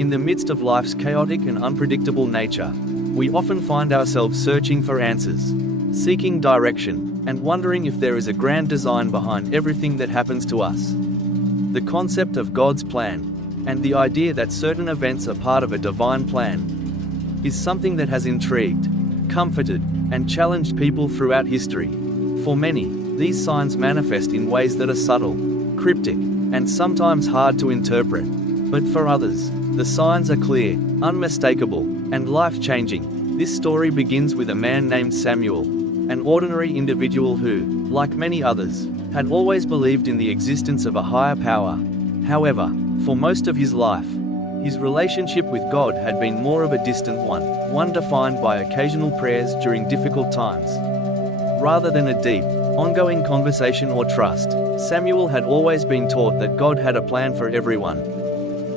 In the midst of life's chaotic and unpredictable nature, we often find ourselves searching for answers, seeking direction, and wondering if there is a grand design behind everything that happens to us. The concept of God's plan, and the idea that certain events are part of a divine plan, is something that has intrigued, comforted, and challenged people throughout history. For many, these signs manifest in ways that are subtle, cryptic, and sometimes hard to interpret. But for others, the signs are clear, unmistakable, and life-changing. This story begins with a man named Samuel, an ordinary individual who, like many others, had always believed in the existence of a higher power. However, for most of his life, his relationship with God had been more of a distant one defined by occasional prayers during difficult times. Rather than a deep, ongoing conversation or trust, Samuel had always been taught that God had a plan for everyone.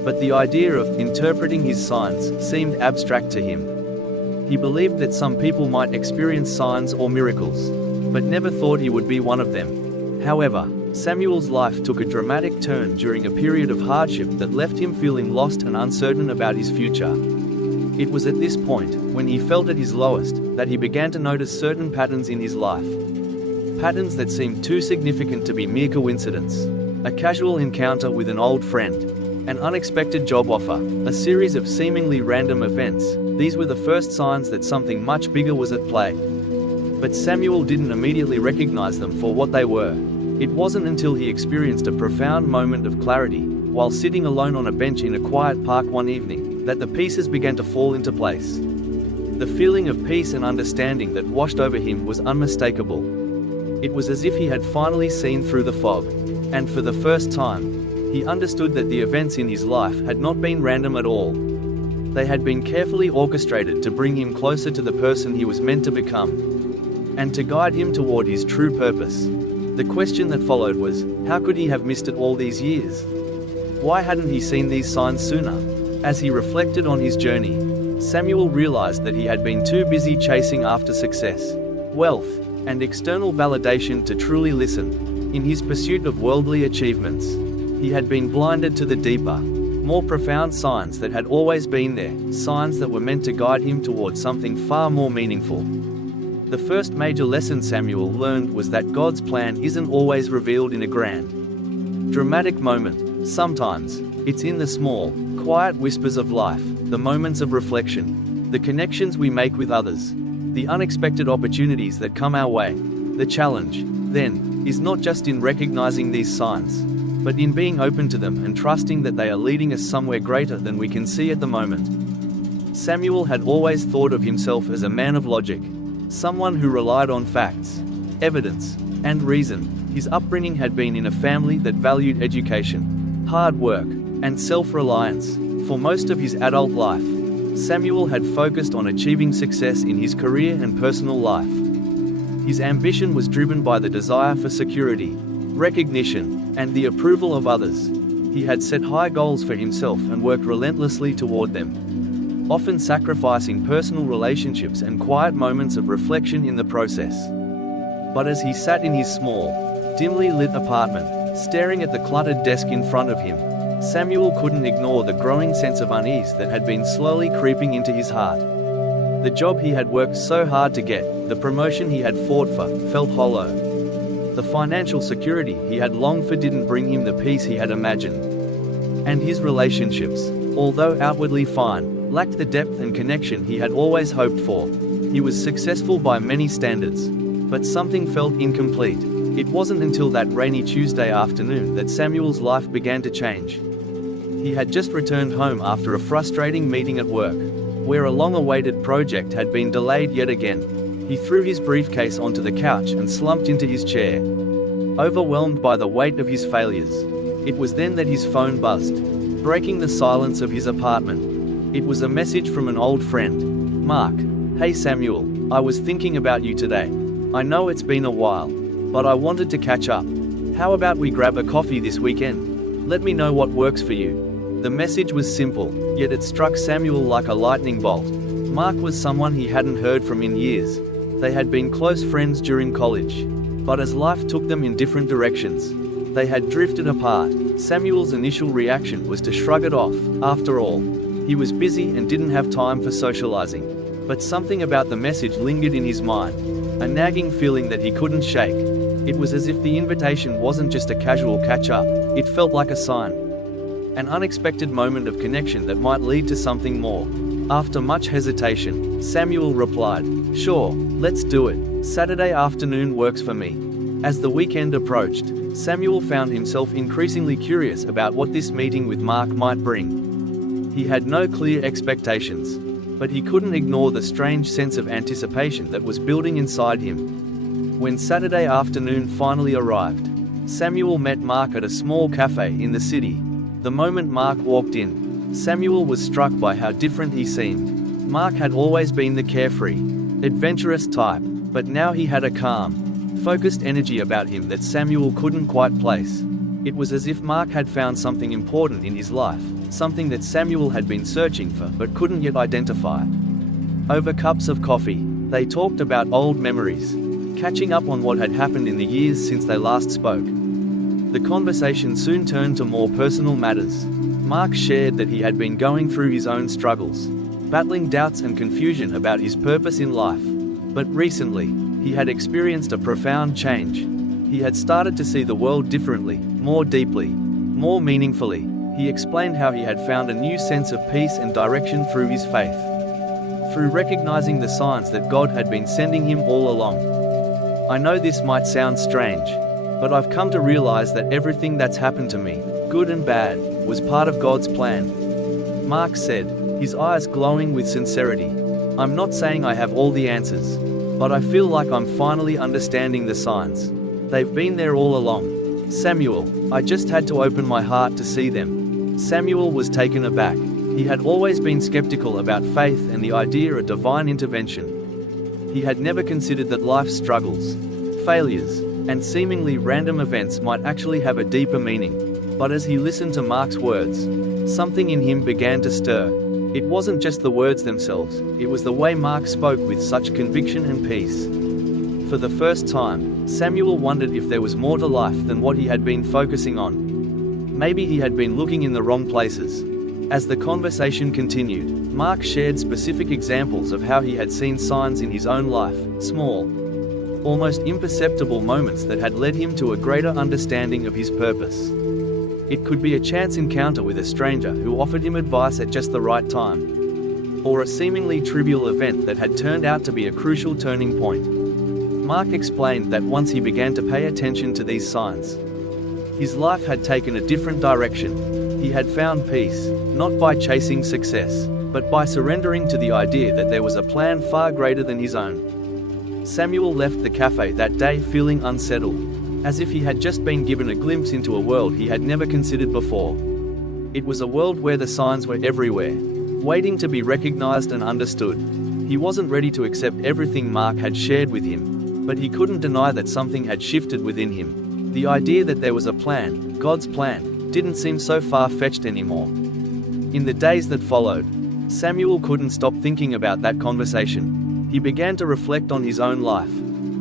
But the idea of interpreting his signs seemed abstract to him. He believed that some people might experience signs or miracles, but never thought he would be one of them. However, Samuel's life took a dramatic turn during a period of hardship that left him feeling lost and uncertain about his future. It was at this point, when he felt at his lowest, that he began to notice certain patterns in his life. Patterns that seemed too significant to be mere coincidence. A casual encounter with an old friend, an unexpected job offer, a series of seemingly random events. These were the first signs that something much bigger was at play. But Samuel didn't immediately recognize them for what they were. It wasn't until he experienced a profound moment of clarity, while sitting alone on a bench in a quiet park one evening, that the pieces began to fall into place. The feeling of peace and understanding that washed over him was unmistakable. It was as if he had finally seen through the fog, and for the first time, he understood that the events in his life had not been random at all. They had been carefully orchestrated to bring him closer to the person he was meant to become, and to guide him toward his true purpose. The question that followed was, how could he have missed it all these years? Why hadn't he seen these signs sooner? As he reflected on his journey, Samuel realized that he had been too busy chasing after success, wealth, and external validation to truly listen. In his pursuit of worldly achievements, he had been blinded to the deeper, more profound signs that had always been there, signs that were meant to guide him towards something far more meaningful. The first major lesson Samuel learned was that God's plan isn't always revealed in a grand, dramatic moment. Sometimes, it's in the small, quiet whispers of life, the moments of reflection, the connections we make with others, the unexpected opportunities that come our way. The challenge, then, is not just in recognizing these signs, but in being open to them and trusting that they are leading us somewhere greater than we can see at the moment. Samuel had always thought of himself as a man of logic, someone who relied on facts, evidence, and reason. His upbringing had been in a family that valued education, hard work, and self-reliance. For most of his adult life, Samuel had focused on achieving success in his career and personal life. His ambition was driven by the desire for security, recognition, and the approval of others. He had set high goals for himself and worked relentlessly toward them, often sacrificing personal relationships and quiet moments of reflection in the process. But as he sat in his small, dimly lit apartment, staring at the cluttered desk in front of him, Samuel couldn't ignore the growing sense of unease that had been slowly creeping into his heart. The job he had worked so hard to get, the promotion he had fought for, felt hollow. The financial security he had longed for didn't bring him the peace he had imagined. And his relationships, although outwardly fine, lacked the depth and connection he had always hoped for. He was successful by many standards, but something felt incomplete. It wasn't until that rainy Tuesday afternoon that Samuel's life began to change. He had just returned home after a frustrating meeting at work, where a long-awaited project had been delayed yet again. He threw his briefcase onto the couch and slumped into his chair, overwhelmed by the weight of his failures. It was then that his phone buzzed, breaking the silence of his apartment. It was a message from an old friend. Mark, hey Samuel, I was thinking about you today. I know it's been a while, but I wanted to catch up. How about we grab a coffee this weekend? Let me know what works for you. The message was simple, yet it struck Samuel like a lightning bolt. Mark was someone he hadn't heard from in years. They had been close friends during college, but as life took them in different directions, they had drifted apart. Samuel's initial reaction was to shrug it off. After all, He was busy and didn't have time for socializing. But something about the message lingered in his mind, a nagging feeling that he couldn't shake. It was as if the invitation wasn't just a casual catch-up, it felt like a sign. An unexpected moment of connection that might lead to something more. After much hesitation, Samuel replied, "Sure, let's do it. Saturday afternoon works for me." As the weekend approached, Samuel found himself increasingly curious about what this meeting with Mark might bring. He had no clear expectations, but he couldn't ignore the strange sense of anticipation that was building inside him. When Saturday afternoon finally arrived, Samuel met Mark at a small cafe in the city. The moment Mark walked in, Samuel was struck by how different he seemed. Mark had always been the carefree, adventurous type, but now he had a calm, focused energy about him that Samuel couldn't quite place. It was as if Mark had found something important in his life, something that Samuel had been searching for but couldn't yet identify. Over cups of coffee, they talked about old memories, catching up on what had happened in the years since they last spoke. The conversation soon turned to more personal matters. Mark shared that he had been going through his own struggles, battling doubts and confusion about his purpose in life. But recently, he had experienced a profound change. He had started to see the world differently, more deeply, more meaningfully. He explained how he had found a new sense of peace and direction through his faith, through recognizing the signs that God had been sending him all along. "I know this might sound strange, but I've come to realize that everything that's happened to me, good and bad, was part of God's plan," Mark said, his eyes glowing with sincerity. "I'm not saying I have all the answers, but I feel like I'm finally understanding the signs. They've been there all along, Samuel. I just had to open my heart to see them." Samuel was taken aback. He had always been skeptical about faith and the idea of divine intervention. He had never considered that life's struggles, failures, and seemingly random events might actually have a deeper meaning. But as he listened to Mark's words, something in him began to stir. It wasn't just the words themselves, it was the way Mark spoke with such conviction and peace. For the first time, Samuel wondered if there was more to life than what he had been focusing on. Maybe he had been looking in the wrong places. As the conversation continued, Mark shared specific examples of how he had seen signs in his own life, small, almost imperceptible moments that had led him to a greater understanding of his purpose. It could be a chance encounter with a stranger who offered him advice at just the right time, or a seemingly trivial event that had turned out to be a crucial turning point. Mark explained that once he began to pay attention to these signs, his life had taken a different direction. He had found peace, not by chasing success, but by surrendering to the idea that there was a plan far greater than his own. Samuel left the cafe that day feeling unsettled, as if he had just been given a glimpse into a world he had never considered before. It was a world where the signs were everywhere, waiting to be recognized and understood. He wasn't ready to accept everything Mark had shared with him, but he couldn't deny that something had shifted within him. The idea that there was a plan, God's plan, didn't seem so far-fetched anymore. In the days that followed, Samuel couldn't stop thinking about that conversation. He began to reflect on his own life,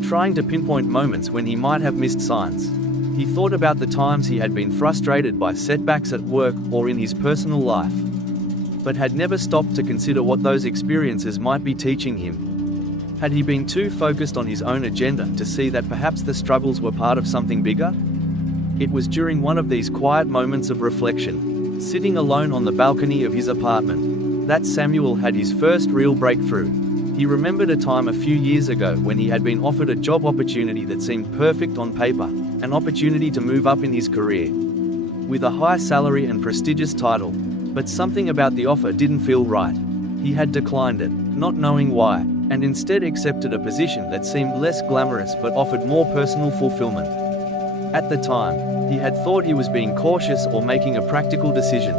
trying to pinpoint moments when he might have missed signs. He thought about the times he had been frustrated by setbacks at work or in his personal life, but had never stopped to consider what those experiences might be teaching him. Had he been too focused on his own agenda to see that perhaps the struggles were part of something bigger? It was during one of these quiet moments of reflection, sitting alone on the balcony of his apartment, that Samuel had his first real breakthrough. He remembered a time a few years ago when he had been offered a job opportunity that seemed perfect on paper, an opportunity to move up in his career, with a high salary and prestigious title. But something about the offer didn't feel right. He had declined it, not knowing why, and instead accepted a position that seemed less glamorous but offered more personal fulfillment. At the time, he had thought he was being cautious or making a practical decision.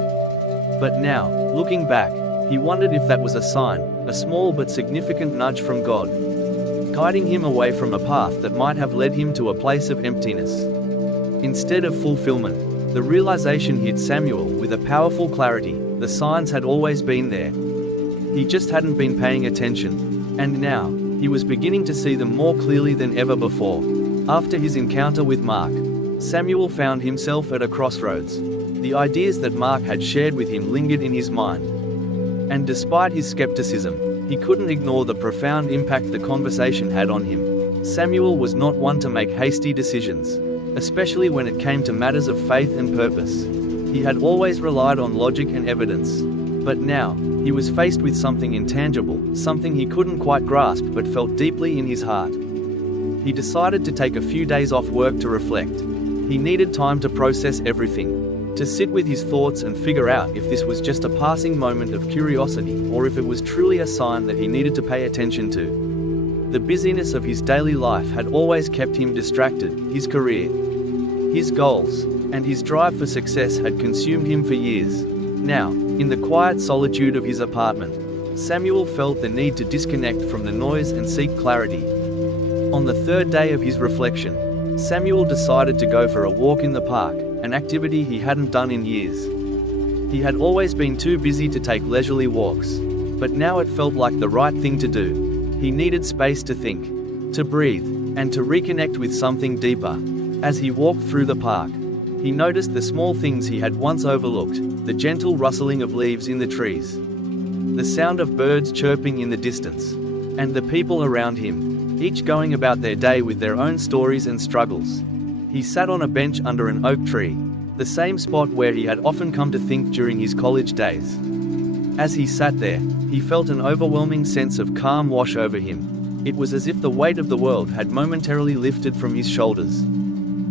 But now, looking back, he wondered if that was a sign, a small but significant nudge from God, guiding him away from a path that might have led him to a place of emptiness instead of fulfillment. The realization hit Samuel with a powerful clarity. The signs had always been there. He just hadn't been paying attention. And now, he was beginning to see them more clearly than ever before. After his encounter with Mark, Samuel found himself at a crossroads. The ideas that Mark had shared with him lingered in his mind, And despite his skepticism, he couldn't ignore the profound impact the conversation had on him. Samuel was not one to make hasty decisions, especially when it came to matters of faith and purpose. He had always relied on logic and evidence. But now, he was faced with something intangible, something he couldn't quite grasp but felt deeply in his heart. He decided to take a few days off work to reflect. He needed time to process everything, to sit with his thoughts and figure out if this was just a passing moment of curiosity or if it was truly a sign that he needed to pay attention to. The busyness of his daily life had always kept him distracted. His career, his goals, and his drive for success had consumed him for years. Now, in the quiet solitude of his apartment, Samuel felt the need to disconnect from the noise and seek clarity. On the third day of his reflection, Samuel decided to go for a walk in the park, an activity he hadn't done in years. He had always been too busy to take leisurely walks, but now it felt like the right thing to do. He needed space to think, to breathe, and to reconnect with something deeper. As he walked through the park, he noticed the small things he had once overlooked, the gentle rustling of leaves in the trees, the sound of birds chirping in the distance, and the people around him, each going about their day with their own stories and struggles. He sat on a bench under an oak tree, the same spot where he had often come to think during his college days. As he sat there, he felt an overwhelming sense of calm wash over him. It was as if the weight of the world had momentarily lifted from his shoulders.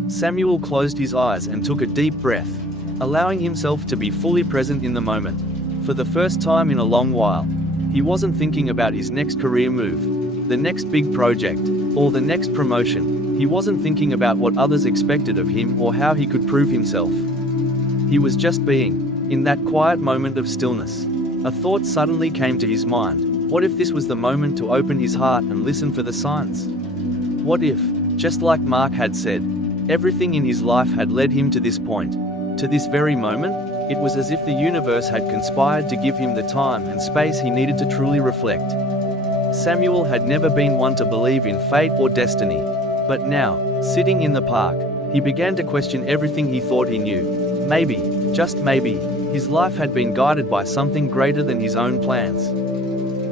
Samuel closed his eyes and took a deep breath, allowing himself to be fully present in the moment. For the first time in a long while, he wasn't thinking about his next career move, the next big project, or the next promotion. He wasn't thinking about what others expected of him or how he could prove himself. He was just being, in that quiet moment of stillness. A thought suddenly came to his mind. What if this was the moment to open his heart and listen for the signs? What if, just like Mark had said, everything in his life had led him to this point, to this very moment? It was as if the universe had conspired to give him the time and space he needed to truly reflect. Samuel had never been one to believe in fate or destiny, but now, sitting in the park, he began to question everything he thought he knew. Maybe, just maybe, his life had been guided by something greater than his own plans.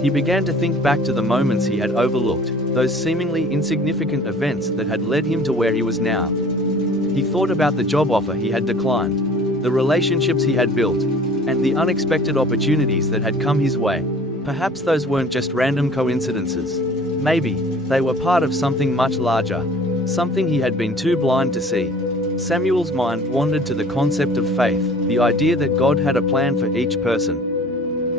He began to think back to the moments he had overlooked, those seemingly insignificant events that had led him to where he was now. He thought about the job offer he had declined, the relationships he had built, and the unexpected opportunities that had come his way. Perhaps those weren't just random coincidences. Maybe, they were part of something much larger, something he had been too blind to see. Samuel's mind wandered to the concept of faith, the idea that God had a plan for each person,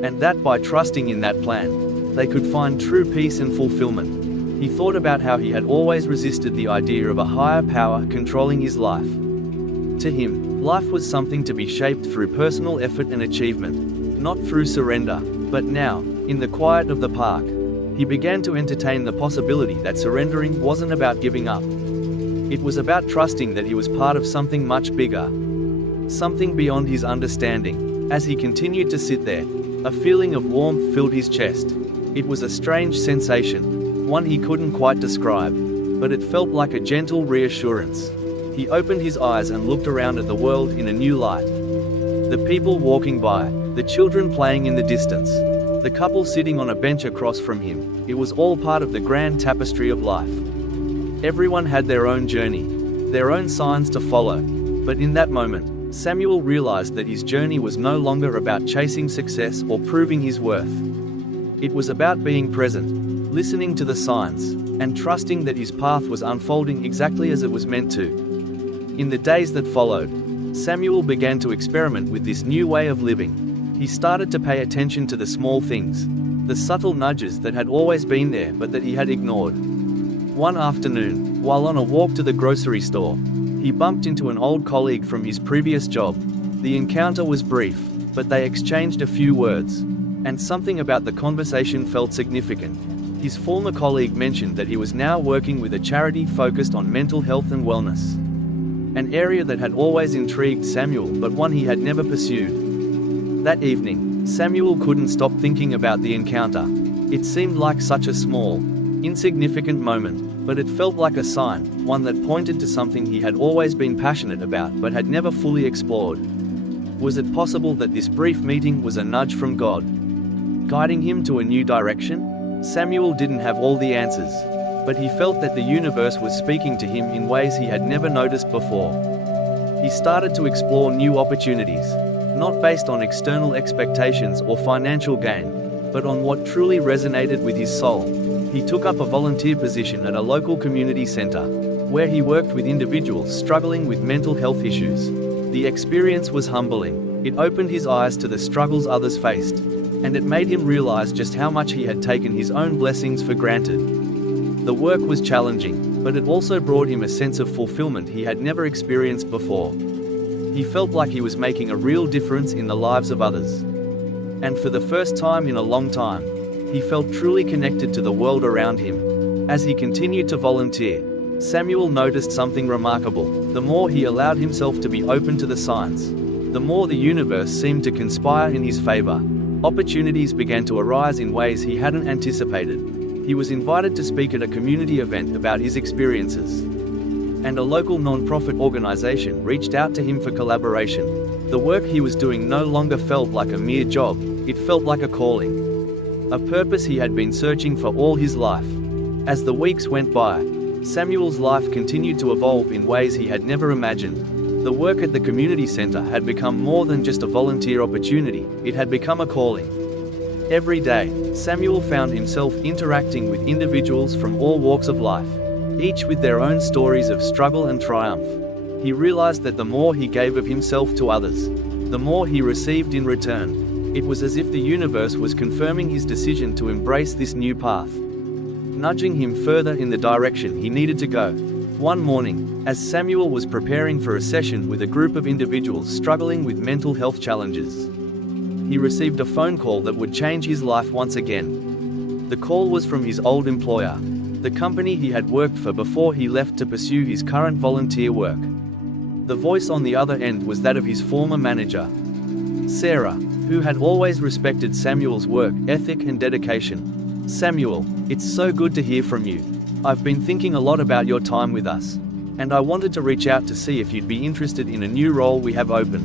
and that by trusting in that plan, they could find true peace and fulfillment. He thought about how he had always resisted the idea of a higher power controlling his life. To him, life was something to be shaped through personal effort and achievement, not through surrender. But now, in the quiet of the park, he began to entertain the possibility that surrendering wasn't about giving up. It was about trusting that he was part of something much bigger, something beyond his understanding. As he continued to sit there, a feeling of warmth filled his chest. It was a strange sensation, one he couldn't quite describe, but it felt like a gentle reassurance. He opened his eyes and looked around at the world in a new light. The people walking by, the children playing in the distance, the couple sitting on a bench across from him, it was all part of the grand tapestry of life. Everyone had their own journey, their own signs to follow. But in that moment, Samuel realized that his journey was no longer about chasing success or proving his worth. It was about being present, listening to the signs, and trusting that his path was unfolding exactly as it was meant to. In the days that followed, Samuel began to experiment with this new way of living. He started to pay attention to the small things, the subtle nudges that had always been there but that he had ignored. One afternoon, while on a walk to the grocery store, he bumped into an old colleague from his previous job. The encounter was brief, but they exchanged a few words, and something about the conversation felt significant. His former colleague mentioned that he was now working with a charity focused on mental health and wellness, an area that had always intrigued Samuel but one he had never pursued. That evening, Samuel couldn't stop thinking about the encounter. It seemed like such a small, insignificant moment, but it felt like a sign, one that pointed to something he had always been passionate about but had never fully explored. Was it possible that this brief meeting was a nudge from God? guiding him to a new direction? Samuel didn't have all the answers, but he felt that the universe was speaking to him in ways he had never noticed before. He started to explore new opportunities, not based on external expectations or financial gain, but on what truly resonated with his soul. He took up a volunteer position at a local community center, where he worked with individuals struggling with mental health issues. The experience was humbling. It opened his eyes to the struggles others faced, and it made him realize just how much he had taken his own blessings for granted. The work was challenging, but it also brought him a sense of fulfillment he had never experienced before. He felt like he was making a real difference in the lives of others. And for the first time in a long time, he felt truly connected to the world around him. As he continued to volunteer, Samuel noticed something remarkable. The more he allowed himself to be open to the signs, the more the universe seemed to conspire in his favor. Opportunities began to arise in ways he hadn't anticipated. He was invited to speak at a community event about his experiences, and a local non-profit organization reached out to him for collaboration. The work he was doing no longer felt like a mere job, it felt like a calling, a purpose he had been searching for all his life. As the weeks went by, Samuel's life continued to evolve in ways he had never imagined. The work at the community center had become more than just a volunteer opportunity, it had become a calling. Every day, Samuel found himself interacting with individuals from all walks of life, each with their own stories of struggle and triumph. He realized that the more he gave of himself to others, the more he received in return. It was as if the universe was confirming his decision to embrace this new path, nudging him further in the direction he needed to go. One morning, as Samuel was preparing for a session with a group of individuals struggling with mental health challenges, he received a phone call that would change his life once again. The call was from his old employer, the company he had worked for before he left to pursue his current volunteer work. The voice on the other end was that of his former manager, Sarah, who had always respected Samuel's work ethic and dedication. "Samuel, it's so good to hear from you. I've been thinking a lot about your time with us, and I wanted to reach out to see if you'd be interested in a new role we have open."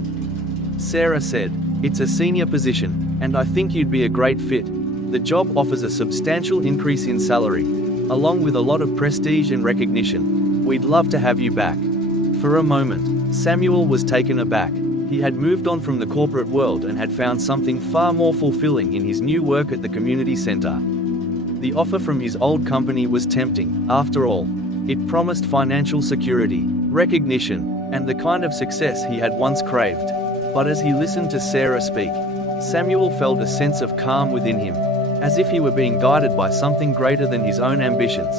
Sarah said, "It's a senior position, and I think you'd be a great fit. The job offers a substantial increase in salary, along with a lot of prestige and recognition. We'd love to have you back." For a moment, Samuel was taken aback. He had moved on from the corporate world and had found something far more fulfilling in his new work at the community center. The offer from his old company was tempting. After all, it promised financial security, recognition, and the kind of success he had once craved. But as he listened to Sarah speak, Samuel felt a sense of calm within him, as if he were being guided by something greater than his own ambitions.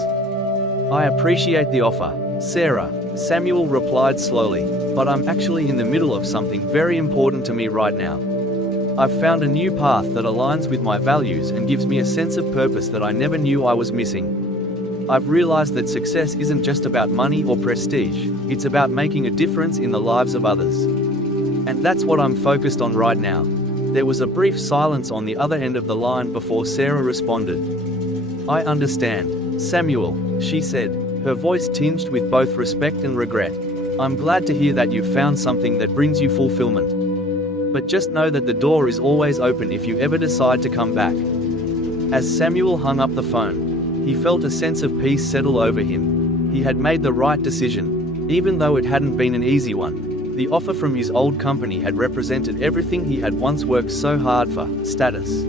"I appreciate the offer, Sarah," Samuel replied slowly, "but I'm actually in the middle of something very important to me right now. I've found a new path that aligns with my values and gives me a sense of purpose that I never knew I was missing. I've realized that success isn't just about money or prestige, it's about making a difference in the lives of others. And that's what I'm focused on right now." There was a brief silence on the other end of the line before Sarah responded. "I understand, Samuel," she said, her voice tinged with both respect and regret. "I'm glad to hear that you've found something that brings you fulfillment. But just know that the door is always open if you ever decide to come back." As Samuel hung up the phone, he felt a sense of peace settle over him. He had made the right decision, even though it hadn't been an easy one. The offer from his old company had represented everything he had once worked so hard for: status,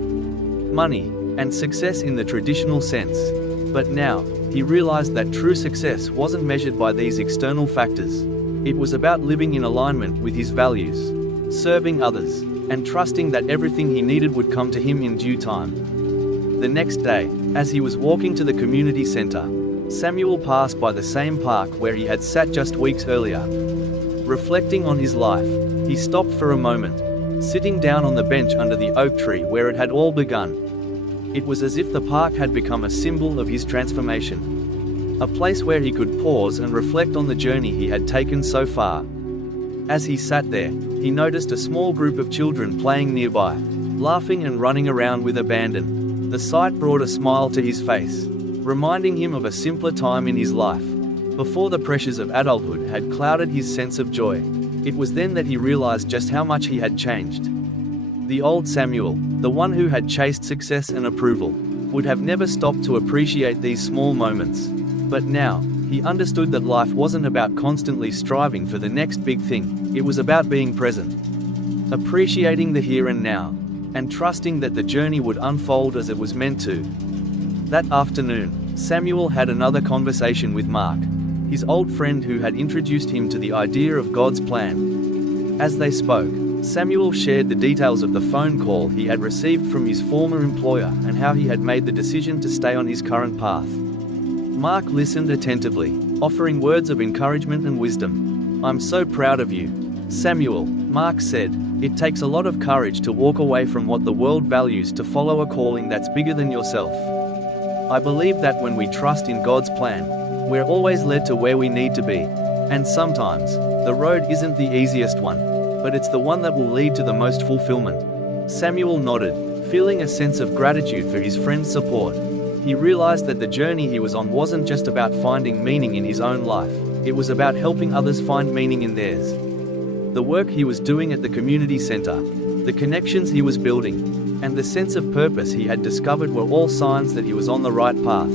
money, and success in the traditional sense. But now, he realized that true success wasn't measured by these external factors. It was about living in alignment with his values, serving others, and trusting that everything he needed would come to him in due time. The next day, as he was walking to the community center, Samuel passed by the same park where he had sat just weeks earlier. Reflecting on his life, he stopped for a moment, sitting down on the bench under the oak tree where it had all begun. It was as if the park had become a symbol of his transformation, a place where he could pause and reflect on the journey he had taken so far. As he sat there, he noticed a small group of children playing nearby, laughing and running around with abandon. The sight brought a smile to his face, reminding him of a simpler time in his life, before the pressures of adulthood had clouded his sense of joy. It was then that he realized just how much he had changed. The old Samuel, the one who had chased success and approval, would have never stopped to appreciate these small moments. But now, he understood that life wasn't about constantly striving for the next big thing, it was about being present, appreciating the here and now, and trusting that the journey would unfold as it was meant to. That afternoon, Samuel had another conversation with Mark, his old friend who had introduced him to the idea of God's plan. As they spoke, Samuel shared the details of the phone call he had received from his former employer and how he had made the decision to stay on his current path. Mark listened attentively, offering words of encouragement and wisdom. "I'm so proud of you, Samuel," Mark said. "It takes a lot of courage to walk away from what the world values to follow a calling that's bigger than yourself. I believe that when we trust in God's plan, we're always led to where we need to be. And sometimes, the road isn't the easiest one, but it's the one that will lead to the most fulfillment." Samuel nodded, feeling a sense of gratitude for his friend's support. He realized that the journey he was on wasn't just about finding meaning in his own life, it was about helping others find meaning in theirs. The work he was doing at the community center, the connections he was building, and the sense of purpose he had discovered were all signs that he was on the right path.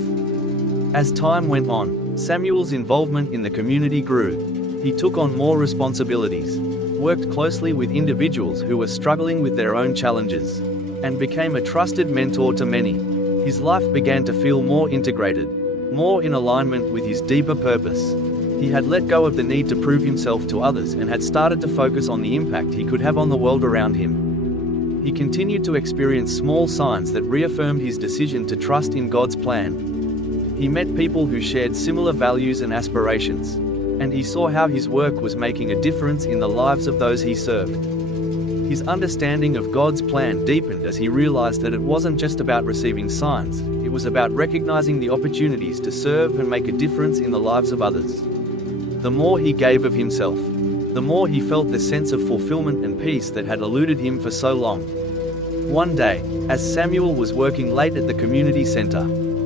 As time went on, Samuel's involvement in the community grew. He took on more responsibilities, worked closely with individuals who were struggling with their own challenges, and became a trusted mentor to many. His life began to feel more integrated, more in alignment with his deeper purpose. He had let go of the need to prove himself to others and had started to focus on the impact he could have on the world around him. He continued to experience small signs that reaffirmed his decision to trust in God's plan. He met people who shared similar values and aspirations, and he saw how his work was making a difference in the lives of those he served. His understanding of God's plan deepened as he realized that it wasn't just about receiving signs, it was about recognizing the opportunities to serve and make a difference in the lives of others. The more he gave of himself, the more he felt the sense of fulfillment and peace that had eluded him for so long. One day, as Samuel was working late at the community center,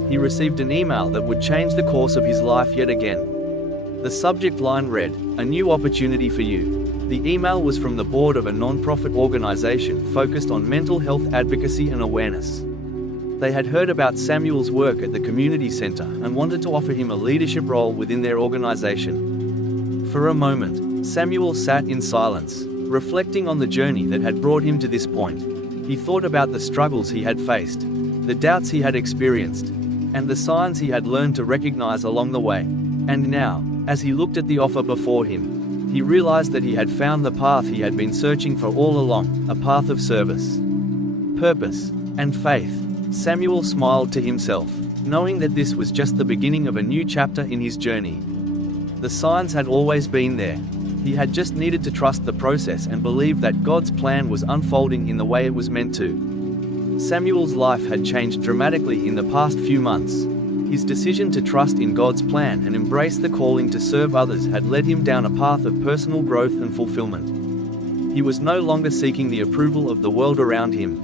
he received an email that would change the course of his life yet again. The subject line read, "A new opportunity for you." The email was from the board of a non-profit organization focused on mental health advocacy and awareness. They had heard about Samuel's work at the community center and wanted to offer him a leadership role within their organization. For a moment, Samuel sat in silence, reflecting on the journey that had brought him to this point. He thought about the struggles he had faced, the doubts he had experienced, and the signs he had learned to recognize along the way. And now, as he looked at the offer before him, he realized that he had found the path he had been searching for all along, a path of service, purpose, and faith. Samuel smiled to himself, knowing that this was just the beginning of a new chapter in his journey. The signs had always been there. He had just needed to trust the process and believe that God's plan was unfolding in the way it was meant to. Samuel's life had changed dramatically in the past few months. His decision to trust in God's plan and embrace the calling to serve others had led him down a path of personal growth and fulfillment. He was no longer seeking the approval of the world around him,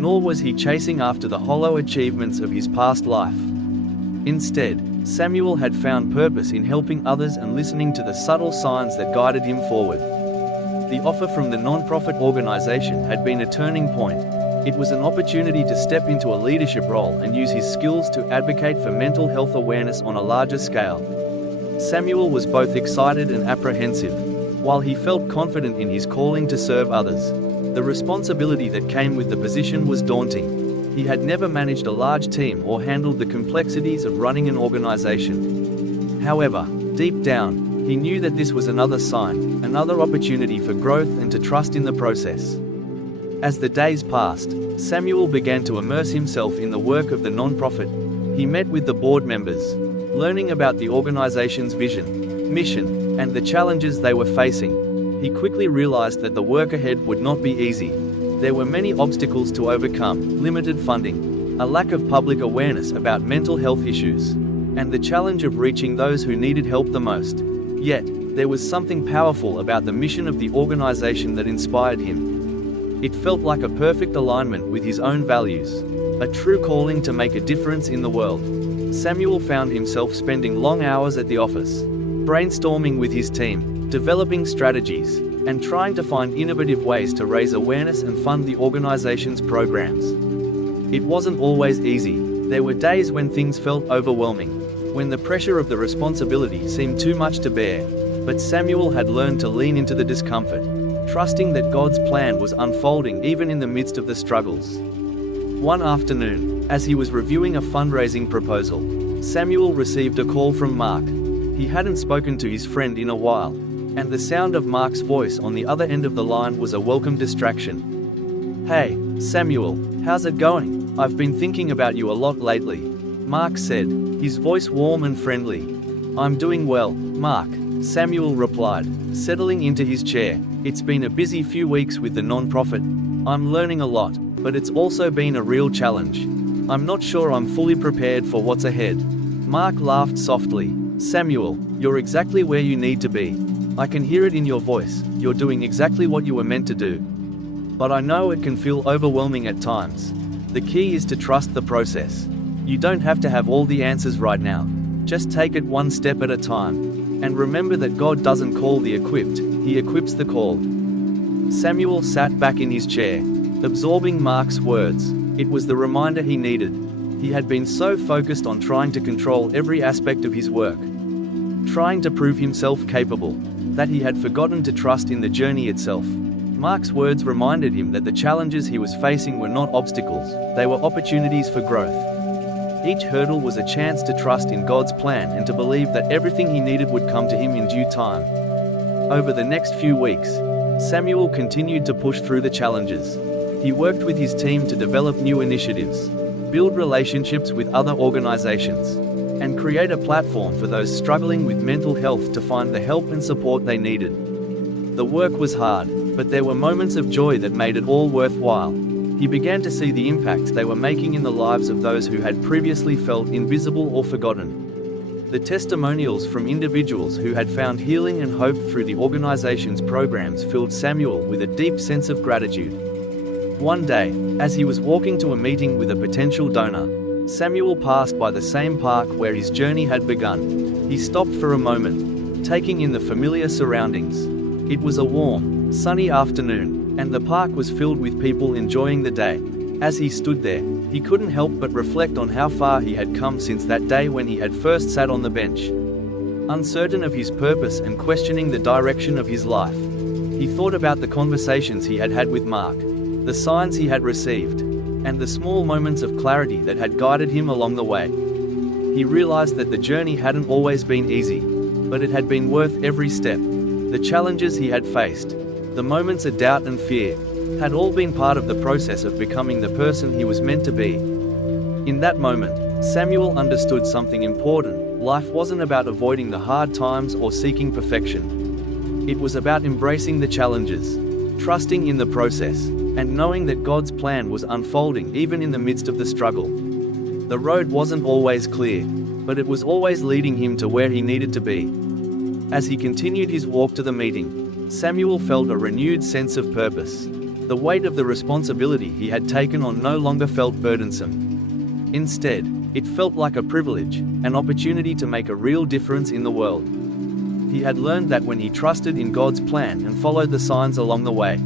nor was he chasing after the hollow achievements of his past life. Instead, Samuel had found purpose in helping others and listening to the subtle signs that guided him forward. The offer from the non-profit organization had been a turning point. It was an opportunity to step into a leadership role and use his skills to advocate for mental health awareness on a larger scale. Samuel was both excited and apprehensive. While he felt confident in his calling to serve others, the responsibility that came with the position was daunting. He had never managed a large team or handled the complexities of running an organization. However, deep down, he knew that this was another sign, another opportunity for growth and to trust in the process. As the days passed, Samuel began to immerse himself in the work of the non-profit. He met with the board members, learning about the organization's vision, mission, and the challenges they were facing. He quickly realized that the work ahead would not be easy. There were many obstacles to overcome: limited funding, a lack of public awareness about mental health issues, and the challenge of reaching those who needed help the most. Yet, there was something powerful about the mission of the organization that inspired him. It felt like a perfect alignment with his own values, a true calling to make a difference in the world. Samuel found himself spending long hours at the office, brainstorming with his team, developing strategies, and trying to find innovative ways to raise awareness and fund the organization's programs. It wasn't always easy. There were days when things felt overwhelming, when the pressure of the responsibility seemed too much to bear. But Samuel had learned to lean into the discomfort, trusting that God's plan was unfolding even in the midst of the struggles. One afternoon, as he was reviewing a fundraising proposal, Samuel received a call from Mark. He hadn't spoken to his friend in a while, and the sound of Mark's voice on the other end of the line was a welcome distraction. "Hey, Samuel, how's it going? I've been thinking about you a lot lately," Mark said, his voice warm and friendly. "I'm doing well, Mark," Samuel replied, settling into his chair. "It's been a busy few weeks with the non-profit. I'm learning a lot, but it's also been a real challenge. I'm not sure I'm fully prepared for what's ahead." Mark laughed softly. "Samuel, you're exactly where you need to be. I can hear it in your voice. You're doing exactly what you were meant to do. But I know it can feel overwhelming at times. The key is to trust the process. You don't have to have all the answers right now. Just take it one step at a time. And remember that God doesn't call the equipped, He equips the called." Samuel sat back in his chair, absorbing Mark's words. It was the reminder he needed. He had been so focused on trying to control every aspect of his work, trying to prove himself capable, that he had forgotten to trust in the journey itself. Mark's words reminded him that the challenges he was facing were not obstacles, they were opportunities for growth. Each hurdle was a chance to trust in God's plan and to believe that everything he needed would come to him in due time. Over the next few weeks, Samuel continued to push through the challenges. He worked with his team to develop new initiatives, build relationships with other organizations, and create a platform for those struggling with mental health to find the help and support they needed. The work was hard, but there were moments of joy that made it all worthwhile. He began to see the impact they were making in the lives of those who had previously felt invisible or forgotten. The testimonials from individuals who had found healing and hope through the organization's programs filled Samuel with a deep sense of gratitude. One day, as he was walking to a meeting with a potential donor, Samuel passed by the same park where his journey had begun. He stopped for a moment, taking in the familiar surroundings. It was a warm, sunny afternoon, and the park was filled with people enjoying the day. As he stood there, he couldn't help but reflect on how far he had come since that day when he had first sat on the bench. Uncertain of his purpose and questioning the direction of his life, he thought about the conversations he had had with Mark, the signs he had received, and the small moments of clarity that had guided him along the way. He realized that the journey hadn't always been easy, but it had been worth every step. The challenges he had faced, the moments of doubt and fear, had all been part of the process of becoming the person he was meant to be. In that moment, Samuel understood something important. Life wasn't about avoiding the hard times or seeking perfection. It was about embracing the challenges, trusting in the process, and knowing that God's plan was unfolding even in the midst of the struggle. The road wasn't always clear, but it was always leading him to where he needed to be. As he continued his walk to the meeting, Samuel felt a renewed sense of purpose. The weight of the responsibility he had taken on no longer felt burdensome. Instead, it felt like a privilege, an opportunity to make a real difference in the world. He had learned that when he trusted in God's plan and followed the signs along the way,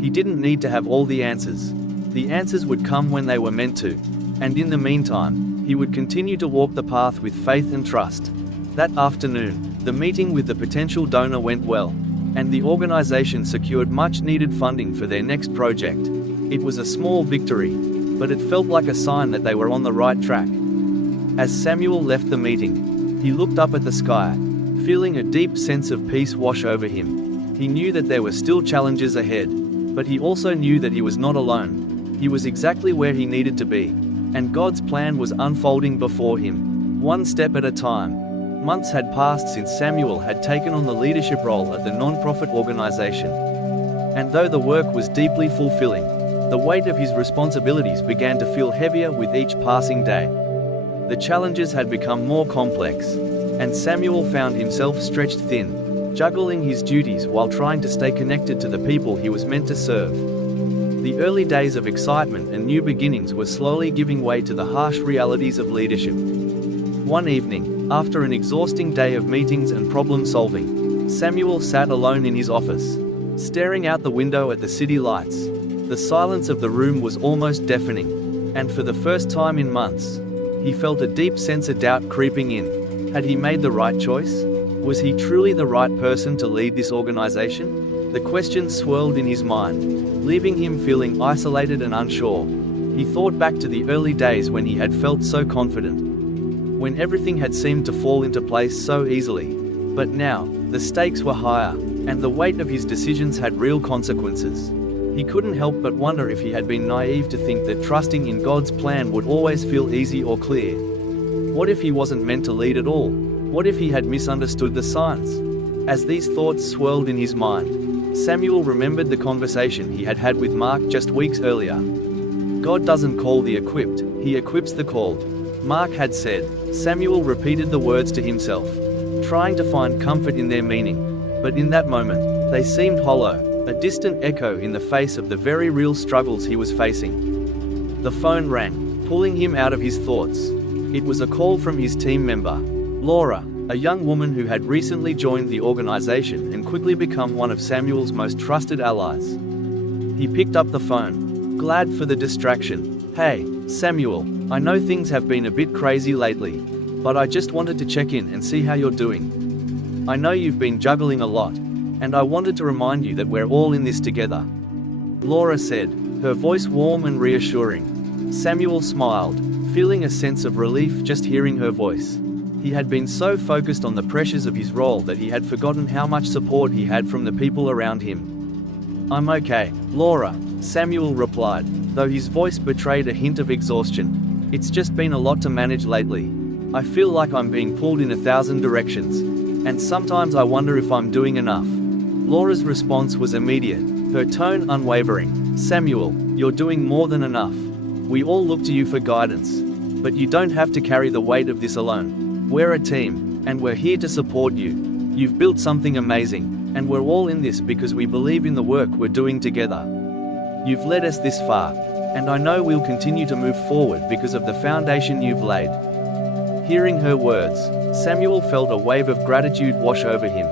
he didn't need to have all the answers. The answers would come when they were meant to, and in the meantime, he would continue to walk the path with faith and trust. That afternoon, the meeting with the potential donor went well, and the organization secured much-needed funding for their next project. It was a small victory, but it felt like a sign that they were on the right track. As Samuel left the meeting, he looked up at the sky, feeling a deep sense of peace wash over him. He knew that there were still challenges ahead, but he also knew that he was not alone. He was exactly where he needed to be, and God's plan was unfolding before him, one step at a time. Months had passed since Samuel had taken on the leadership role at the non-profit organization. And though the work was deeply fulfilling, the weight of his responsibilities began to feel heavier with each passing day. The challenges had become more complex, and Samuel found himself stretched thin, juggling his duties while trying to stay connected to the people he was meant to serve. The early days of excitement and new beginnings were slowly giving way to the harsh realities of leadership. One evening, after an exhausting day of meetings and problem-solving, Samuel sat alone in his office. staring out the window at the city lights. The silence of the room was almost deafening, and for the first time in months, he felt a deep sense of doubt creeping in. Had he made the right choice? Was he truly the right person to lead this organization? The questions swirled in his mind, leaving him feeling isolated and unsure. He thought back to the early days when he had felt so confident, when everything had seemed to fall into place so easily. But now, the stakes were higher, and the weight of his decisions had real consequences. He couldn't help but wonder if he had been naive to think that trusting in God's plan would always feel easy or clear. What if he wasn't meant to lead at all? What if he had misunderstood the signs? As these thoughts swirled in his mind, Samuel remembered the conversation he had had with Mark just weeks earlier. God doesn't call the equipped, he equips the called, Mark had said. Samuel repeated the words to himself, trying to find comfort in their meaning. But in that moment, they seemed hollow, a distant echo in the face of the very real struggles he was facing. The phone rang, pulling him out of his thoughts. It was a call from his team member, Laura, a young woman who had recently joined the organization and quickly become one of Samuel's most trusted allies. He picked up the phone, glad for the distraction. "Hey, Samuel, I know things have been a bit crazy lately, but I just wanted to check in and see how you're doing. I know you've been juggling a lot, and I wanted to remind you that we're all in this together," Laura said, her voice warm and reassuring. Samuel smiled, feeling a sense of relief just hearing her voice. He had been so focused on the pressures of his role that he had forgotten how much support he had from the people around him. "I'm okay, Laura," Samuel replied, though his voice betrayed a hint of exhaustion. "It's just been a lot to manage lately. I feel like I'm being pulled in 1,000 directions, and sometimes I wonder if I'm doing enough." Laura's response was immediate, her tone unwavering. "Samuel, you're doing more than enough. We all look to you for guidance. But you don't have to carry the weight of this alone. We're a team, and we're here to support you. You've built something amazing, and we're all in this because we believe in the work we're doing together. You've led us this far, and I know we'll continue to move forward because of the foundation you've laid." Hearing her words, Samuel felt a wave of gratitude wash over him.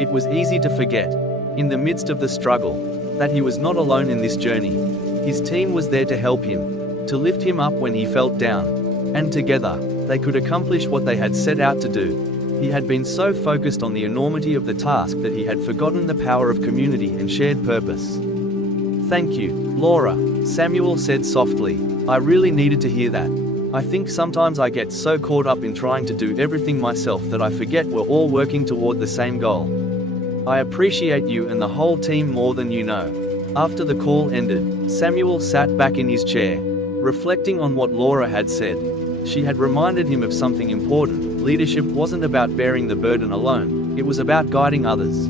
It was easy to forget, in the midst of the struggle, that he was not alone in this journey. His team was there to help him, to lift him up when he felt down, and together, they could accomplish what they had set out to do. He had been so focused on the enormity of the task that he had forgotten the power of community and shared purpose. "Thank you, Laura," Samuel said softly. "I really needed to hear that. I think sometimes I get so caught up in trying to do everything myself that I forget we're all working toward the same goal. I appreciate you and the whole team more than you know." After the call ended, Samuel sat back in his chair, reflecting on what Laura had said. She had reminded him of something important. Leadership wasn't about bearing the burden alone, it was about guiding others,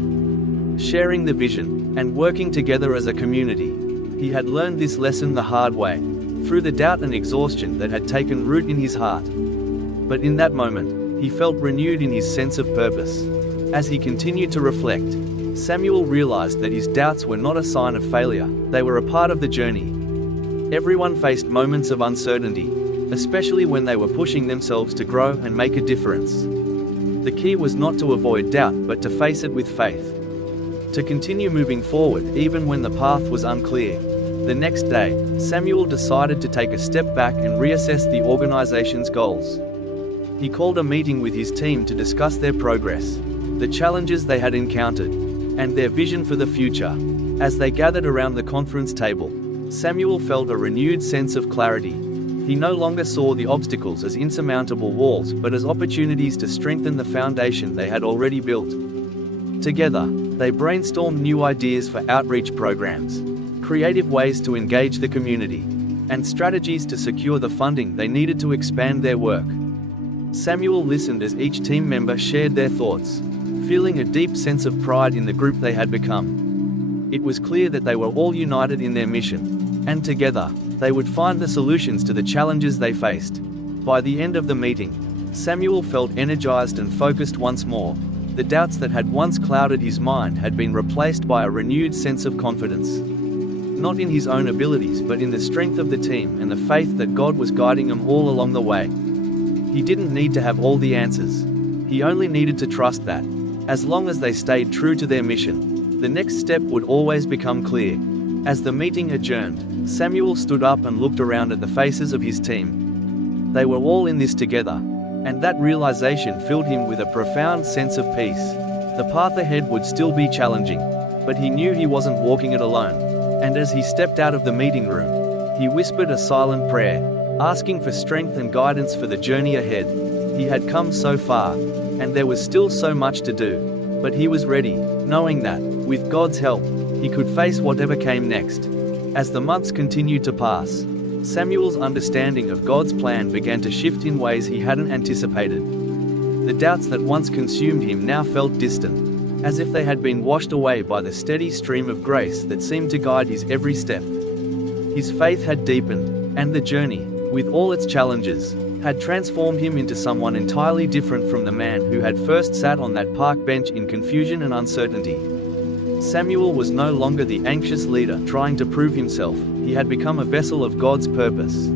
sharing the vision, and working together as a community. He had learned this lesson the hard way, through the doubt and exhaustion that had taken root in his heart. But in that moment, he felt renewed in his sense of purpose. As he continued to reflect, Samuel realized that his doubts were not a sign of failure, they were a part of the journey. Everyone faced moments of uncertainty, especially when they were pushing themselves to grow and make a difference. The key was not to avoid doubt but to face it with faith. To continue moving forward even when the path was unclear. The next day, Samuel decided to take a step back and reassess the organization's goals. He called a meeting with his team to discuss their progress, the challenges they had encountered, and their vision for the future. As they gathered around the conference table, Samuel felt a renewed sense of clarity. He no longer saw the obstacles as insurmountable walls but as opportunities to strengthen the foundation they had already built. Together, they brainstormed new ideas for outreach programs, creative ways to engage the community, and strategies to secure the funding they needed to expand their work. Samuel listened as each team member shared their thoughts, feeling a deep sense of pride in the group they had become. It was clear that they were all united in their mission, and together, they would find the solutions to the challenges they faced. By the end of the meeting, Samuel felt energized and focused once more. The doubts that had once clouded his mind had been replaced by a renewed sense of confidence. Not in his own abilities but in the strength of the team and the faith that God was guiding them all along the way. He didn't need to have all the answers. He only needed to trust that, as long as they stayed true to their mission, The next step would always become clear. As the meeting adjourned, Samuel stood up and looked around at the faces of his team. They were all in this together, and that realization filled him with a profound sense of peace. The path ahead would still be challenging, but he knew he wasn't walking it alone. And as he stepped out of the meeting room, he whispered a silent prayer, asking for strength and guidance for the journey ahead. He had come so far, and there was still so much to do. But he was ready, knowing that, with God's help, he could face whatever came next. As the months continued to pass, Samuel's understanding of God's plan began to shift in ways he hadn't anticipated. The doubts that once consumed him now felt distant, as if they had been washed away by the steady stream of grace that seemed to guide his every step. His faith had deepened, and the journey, with all its challenges, had transformed him into someone entirely different from the man who had first sat on that park bench in confusion and uncertainty. Samuel was no longer the anxious leader trying to prove himself. He had become a vessel of God's purpose,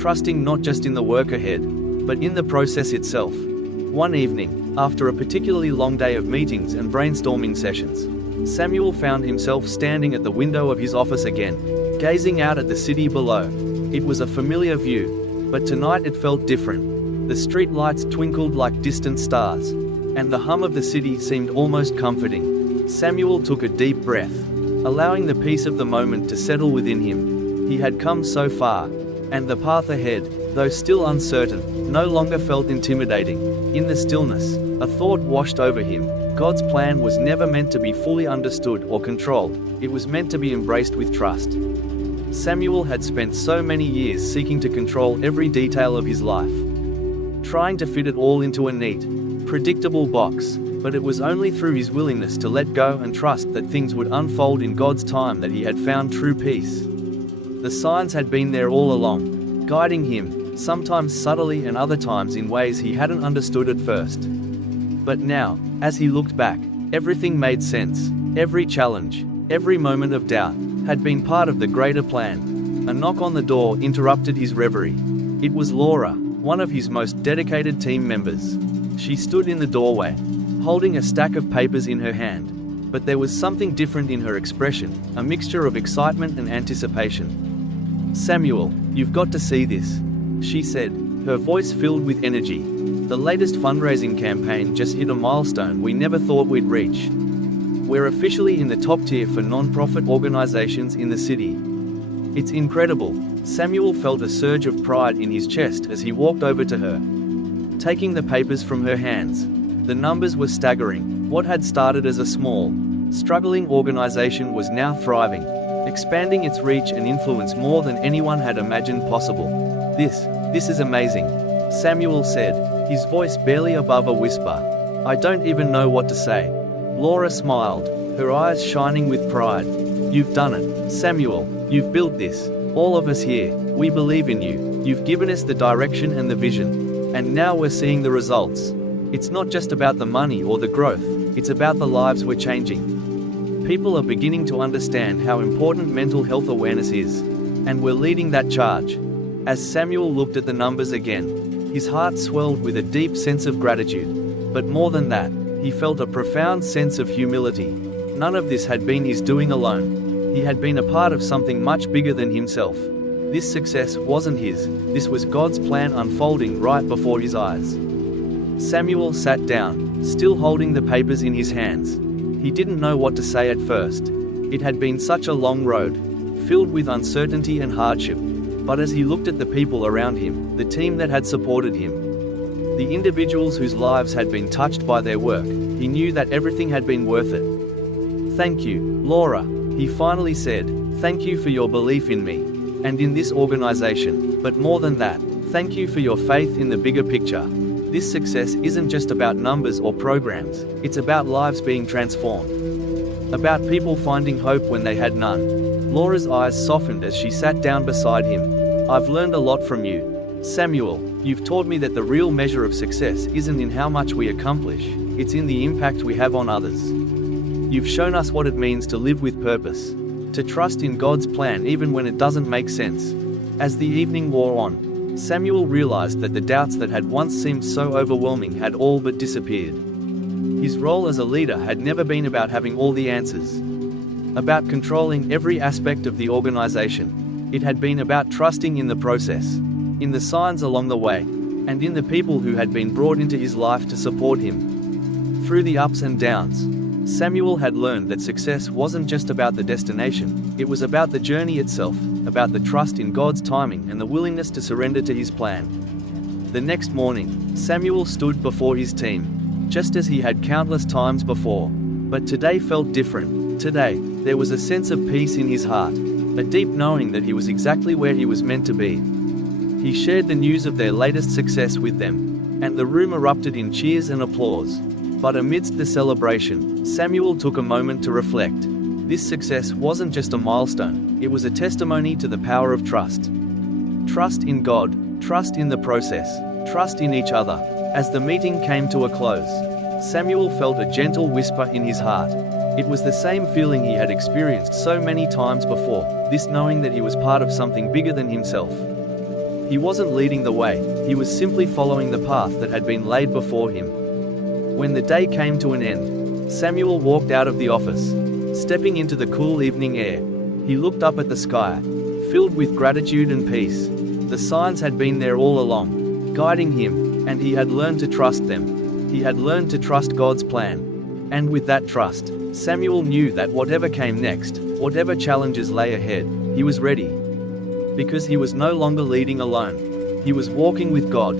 trusting not just in the work ahead, but in the process itself. One evening, after a particularly long day of meetings and brainstorming sessions, Samuel found himself standing at the window of his office again, gazing out at the city below. It was a familiar view, but tonight it felt different. The street lights twinkled like distant stars, and the hum of the city seemed almost comforting. Samuel took a deep breath, allowing the peace of the moment to settle within him. He had come so far, and the path ahead, though still uncertain, no longer felt intimidating. In the stillness, a thought washed over him. God's plan was never meant to be fully understood or controlled, it was meant to be embraced with trust. Samuel had spent so many years seeking to control every detail of his life, trying to fit it all into a neat, predictable box, but it was only through his willingness to let go and trust that things would unfold in God's time that he had found true peace. The signs had been there all along, guiding him, sometimes subtly and other times in ways he hadn't understood at first. But now, as he looked back, everything made sense. Every challenge, every moment of doubt, had been part of the greater plan. A knock on the door interrupted his reverie. It was Laura, one of his most dedicated team members. She stood in the doorway, holding a stack of papers in her hand. But there was something different in her expression, a mixture of excitement and anticipation. "Samuel, you've got to see this," she said, her voice filled with energy. "The latest fundraising campaign just hit a milestone we never thought we'd reach. We're officially in the top tier for non-profit organizations in the city. It's incredible." Samuel felt a surge of pride in his chest as he walked over to her, taking the papers from her hands. The numbers were staggering. What had started as a small, struggling organization was now thriving, expanding its reach and influence more than anyone had imagined possible. This is amazing," Samuel said, his voice barely above a whisper. "I don't even know what to say." Laura smiled, her eyes shining with pride. "You've done it, Samuel. You've built this. All of us here, we believe in you. You've given us the direction and the vision. And now we're seeing the results. It's not just about the money or the growth, it's about the lives we're changing. People are beginning to understand how important mental health awareness is, and we're leading that charge." As Samuel looked at the numbers again, his heart swelled with a deep sense of gratitude. But more than that, he felt a profound sense of humility. None of this had been his doing alone. He had been a part of something much bigger than himself. This success wasn't his, this was God's plan unfolding right before his eyes. Samuel sat down, still holding the papers in his hands. He didn't know what to say at first. It had been such a long road, filled with uncertainty and hardship. But as he looked at the people around him, the team that had supported him, the individuals whose lives had been touched by their work, he knew that everything had been worth it. "Thank you, Laura," he finally said. "Thank you for your belief in me, and in this organization, but more than that, thank you for your faith in the bigger picture. This success isn't just about numbers or programs, it's about lives being transformed. About people finding hope when they had none." Laura's eyes softened as she sat down beside him. "I've learned a lot from you, Samuel. You've taught me that the real measure of success isn't in how much we accomplish, it's in the impact we have on others. You've shown us what it means to live with purpose, to trust in God's plan even when it doesn't make sense." As the evening wore on, Samuel realized that the doubts that had once seemed so overwhelming had all but disappeared. His role as a leader had never been about having all the answers, about controlling every aspect of the organization. It had been about trusting in the process, in the signs along the way, and in the people who had been brought into his life to support him. Through the ups and downs, Samuel had learned that success wasn't just about the destination, it was about the journey itself, about the trust in God's timing and the willingness to surrender to his plan. The next morning, Samuel stood before his team, just as he had countless times before. But today felt different. Today, there was a sense of peace in his heart, a deep knowing that he was exactly where he was meant to be. He shared the news of their latest success with them, and the room erupted in cheers and applause. But amidst the celebration, Samuel took a moment to reflect. This success wasn't just a milestone, it was a testimony to the power of trust. Trust in God, trust in the process, trust in each other. As the meeting came to a close, Samuel felt a gentle whisper in his heart. It was the same feeling he had experienced so many times before, this knowing that he was part of something bigger than himself. He wasn't leading the way, he was simply following the path that had been laid before him. When the day came to an end, Samuel walked out of the office. Stepping into the cool evening air, he looked up at the sky, filled with gratitude and peace. The signs had been there all along, guiding him, and he had learned to trust them. He had learned to trust God's plan. And with that trust, Samuel knew that whatever came next, whatever challenges lay ahead, he was ready. Because he was no longer leading alone. He was walking with God,